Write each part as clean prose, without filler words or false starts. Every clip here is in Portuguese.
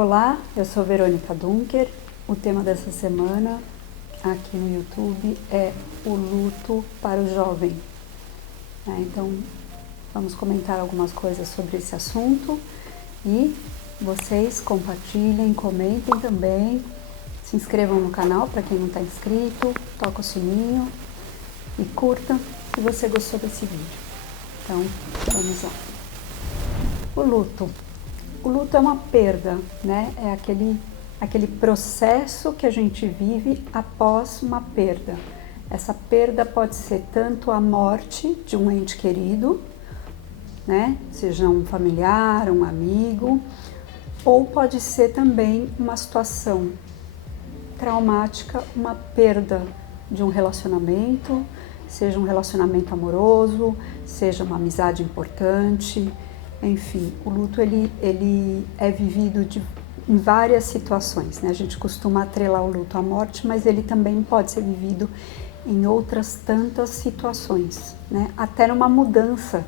Olá, eu sou Verônica Dunker. O tema dessa semana aqui no YouTube é o luto para o jovem. Então, vamos comentar algumas coisas sobre esse assunto e vocês compartilhem, comentem também, se inscrevam no canal para quem não está inscrito, toca o sininho e curta se você gostou desse vídeo. Então, vamos lá. O luto. O luto é uma perda, né? É aquele processo que a gente vive após uma perda. Essa perda pode ser tanto a morte de um ente querido, né? Seja um familiar, um amigo, ou pode ser também uma situação traumática, uma perda de um relacionamento, seja um relacionamento amoroso, seja uma amizade importante. Enfim, o luto ele é vivido em várias situações, né? A gente costuma atrelar o luto à morte, mas ele também pode ser vivido em outras tantas situações, né? Até numa mudança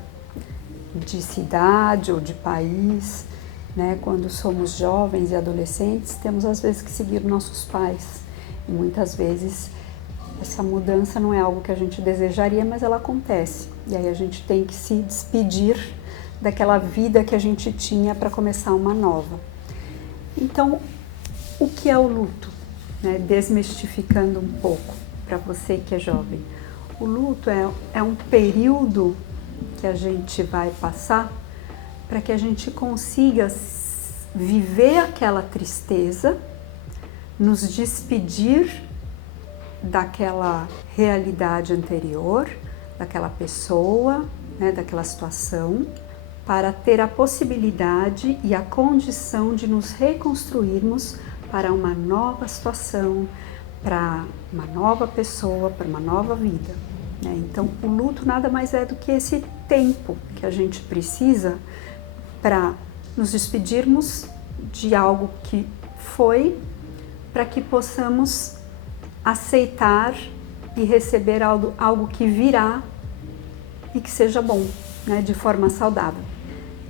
de cidade ou de país, né? Quando somos jovens e adolescentes, temos às vezes que seguir nossos pais. E muitas vezes essa mudança não é algo que a gente desejaria, mas ela acontece. E aí a gente tem que se despedir daquela vida que a gente tinha para começar uma nova. Então, o que é o luto? Né? Desmistificando um pouco para você que é jovem. O luto é um período que a gente vai passar para que a gente consiga viver aquela tristeza, nos despedir daquela realidade anterior, daquela pessoa, né, daquela situação, para ter a possibilidade e a condição de nos reconstruirmos para uma nova situação, para uma nova pessoa, para uma nova vida. Né? Então, o luto nada mais é do que esse tempo que a gente precisa para nos despedirmos de algo que foi, para que possamos aceitar e receber algo que virá e que seja bom, né, de forma saudável.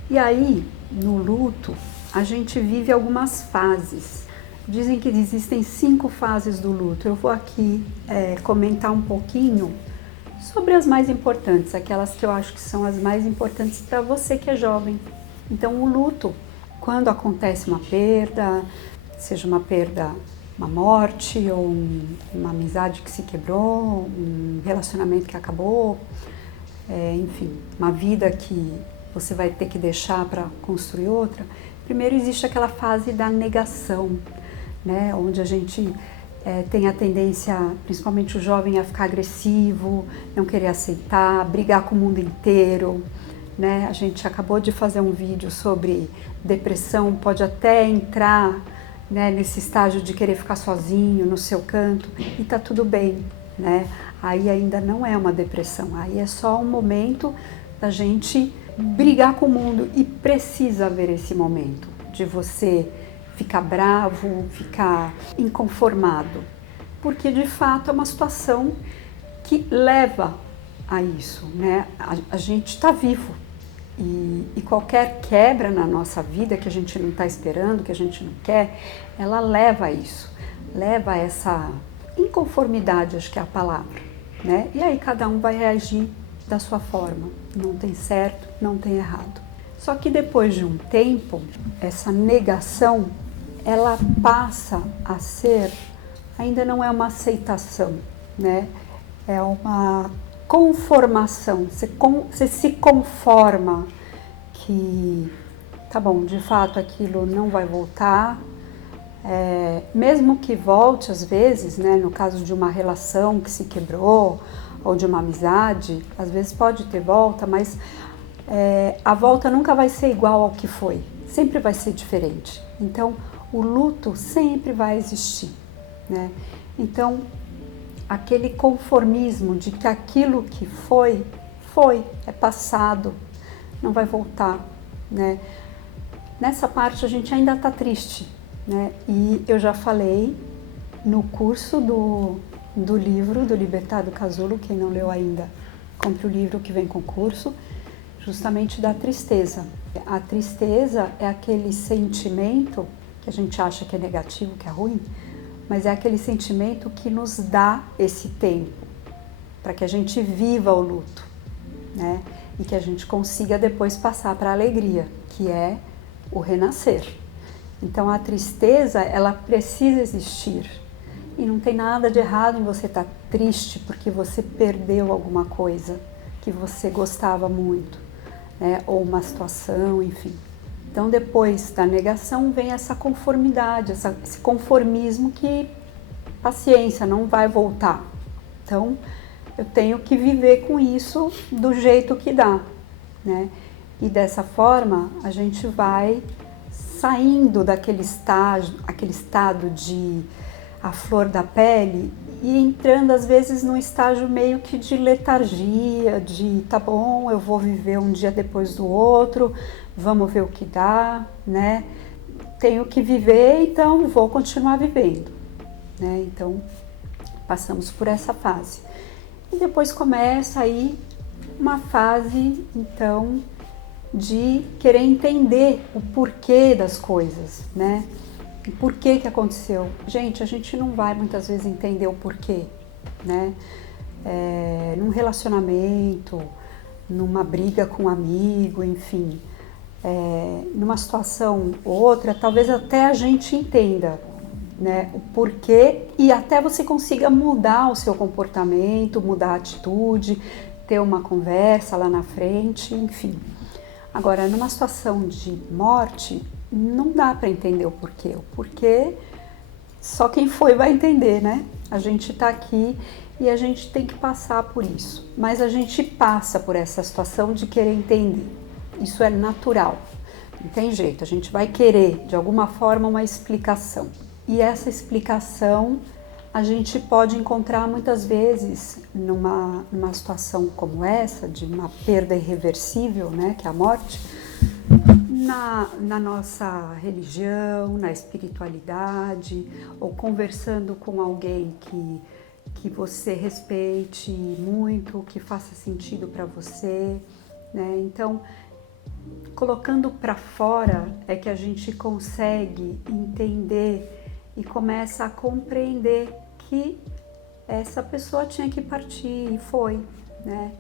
E aí, no luto, a gente vive algumas fases. Dizem que existem 5 fases do luto. Eu vou aqui comentar um pouquinho sobre as mais importantes, aquelas que eu acho que são as mais importantes para você que é jovem. Então, o luto, quando acontece uma perda, seja uma perda, uma morte, ou uma amizade que se quebrou, um relacionamento que acabou, enfim, uma vida que você vai ter que deixar para construir outra. Primeiro existe aquela fase da negação, né? Onde a gente tem a tendência, principalmente o jovem, a ficar agressivo, não querer aceitar, brigar com o mundo inteiro, né? A gente acabou de fazer um vídeo sobre depressão, pode até entrar, né, nesse estágio de querer ficar sozinho no seu canto, e tá tudo bem, né? Aí ainda não é uma depressão, aí é só um momento da gente brigar com o mundo, e precisa haver esse momento de você ficar bravo, ficar inconformado, porque de fato é uma situação que leva a isso, né? A gente está vivo e qualquer quebra na nossa vida que a gente não está esperando, que a gente não quer, ela leva a isso, leva a essa inconformidade, acho que é a palavra, né? E aí cada um vai reagir da sua forma, não tem certo, não tem errado. Só que depois de um tempo, essa negação, ela passa a ser, ainda não é uma aceitação, né? É uma conformação, você se conforma que, tá bom, de fato aquilo não vai voltar, mesmo que volte às vezes, né? No caso de uma relação que se quebrou, ou de uma amizade, às vezes pode ter volta, mas a volta nunca vai ser igual ao que foi, sempre vai ser diferente. Então, o luto sempre vai existir, né? Então, aquele conformismo de que aquilo que foi, é passado, não vai voltar, né? Nessa parte a gente ainda está triste, né? E eu já falei no curso do livro do Libertado Casulo, quem não leu ainda, compre o livro que vem com o curso, justamente da tristeza. A tristeza é aquele sentimento que a gente acha que é negativo, que é ruim, mas é aquele sentimento que nos dá esse tempo para que a gente viva o luto, né? E que a gente consiga depois passar para a alegria, que é o renascer. Então a tristeza, ela precisa existir. E não tem nada de errado em você estar triste porque você perdeu alguma coisa que você gostava muito, né? Ou uma situação, enfim. Então depois da negação vem essa conformidade, esse conformismo que, paciência, não vai voltar. Então eu tenho que viver com isso do jeito que dá, né? E dessa forma a gente vai saindo daquele estágio, aquele estado de a flor da pele e entrando às vezes num estágio meio que de letargia, de tá bom, eu vou viver um dia depois do outro, vamos ver o que dá, né? Tenho que viver, então vou continuar vivendo, né? Então passamos por essa fase. E depois começa aí uma fase, então, de querer entender o porquê das coisas, né? O porquê que aconteceu. Gente, a gente não vai muitas vezes entender o porquê, né? Num relacionamento, numa briga com um amigo, enfim, numa situação ou outra, talvez até a gente entenda, né, o porquê e até você consiga mudar o seu comportamento, mudar a atitude, ter uma conversa lá na frente, enfim. Agora, numa situação de morte, não dá para entender o porquê. O porquê só quem foi vai entender, né? A gente está aqui e a gente tem que passar por isso. Mas a gente passa por essa situação de querer entender. Isso é natural. Não tem jeito. A gente vai querer, de alguma forma, uma explicação. E essa explicação a gente pode encontrar muitas vezes numa situação como essa, de uma perda irreversível, né, que é a morte, na nossa religião, na espiritualidade, ou conversando com alguém que você respeite muito, que faça sentido para você, né? Então, colocando para fora é que a gente consegue entender e começa a compreender que essa pessoa tinha que partir e foi, né?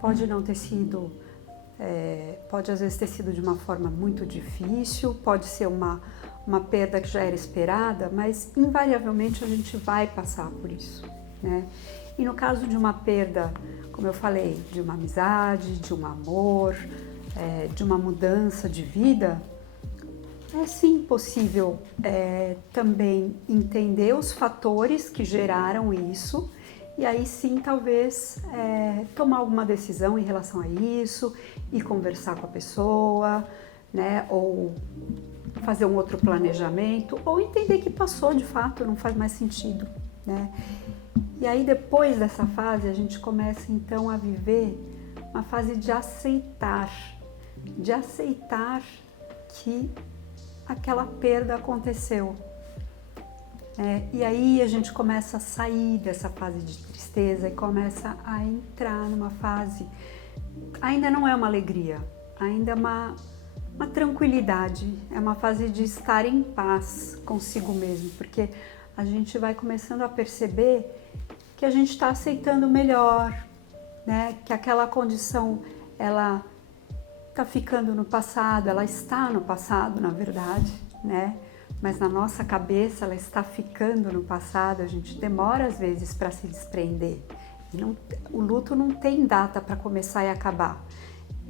Pode não ter sido, pode às vezes ter sido de uma forma muito difícil, pode ser uma perda que já era esperada, mas invariavelmente a gente vai passar por isso, né? E no caso de uma perda, como eu falei, de uma amizade, de um amor, de uma mudança de vida, é sim possível também entender os fatores que geraram isso e aí sim talvez tomar alguma decisão em relação a isso e conversar com a pessoa, né? Ou fazer um outro planejamento ou entender que passou de fato, não faz mais sentido, né? E aí depois dessa fase a gente começa então a viver uma fase de aceitar que aquela perda aconteceu. E aí a gente começa a sair dessa fase de tristeza e começa a entrar numa fase, ainda não é uma alegria, ainda é uma tranquilidade, é uma fase de estar em paz consigo mesmo, porque a gente vai começando a perceber que a gente está aceitando melhor, né? Que aquela condição, ela está ficando no passado, ela está no passado, na verdade, né? Mas na nossa cabeça ela está ficando no passado, a gente demora às vezes para se desprender. O luto não tem data para começar e acabar,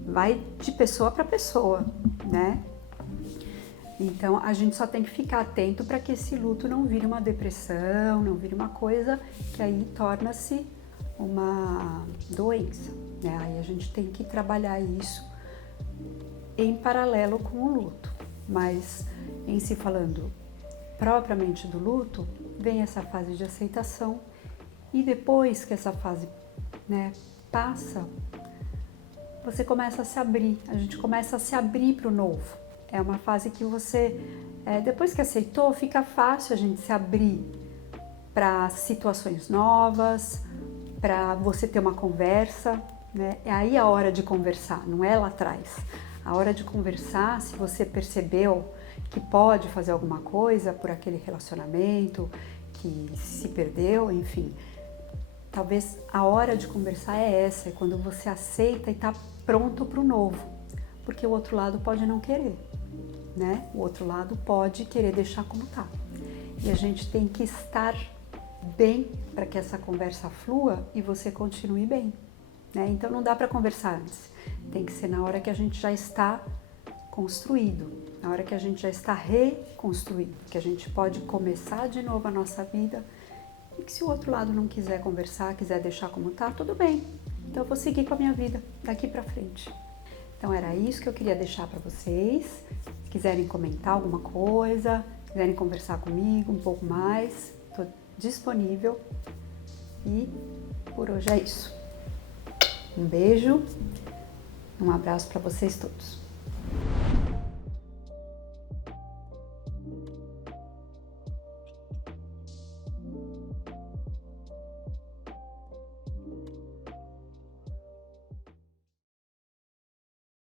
vai de pessoa para pessoa, né? Então a gente só tem que ficar atento para que esse luto não vire uma depressão, não vire uma coisa que aí torna-se uma doença, né? Aí a gente tem que trabalhar isso em paralelo com o luto, mas em se falando propriamente do luto, vem essa fase de aceitação e depois que essa fase, né, passa, você começa a se abrir, a gente começa a se abrir para o novo. É uma fase que você, depois que aceitou, fica fácil a gente se abrir para situações novas, para você ter uma conversa, né? É aí a hora de conversar, não é lá atrás. A hora de conversar, se você percebeu que pode fazer alguma coisa por aquele relacionamento que se perdeu, enfim. Talvez a hora de conversar é essa, é quando você aceita e está pronto para o novo, porque o outro lado pode não querer, né? O outro lado pode querer deixar como está. E a gente tem que estar bem para que essa conversa flua e você continue bem, né? Então não dá para conversar antes, tem que ser na hora que a gente já está construído, na hora que a gente já está reconstruído, que a gente pode começar de novo a nossa vida. E que se o outro lado não quiser conversar, quiser deixar como tá, tudo bem. Então eu vou seguir com a minha vida daqui para frente. Então era isso que eu queria deixar para vocês. Se quiserem comentar alguma coisa, quiserem conversar comigo um pouco mais, estou disponível. E por hoje é isso. Um beijo, um abraço para vocês todos.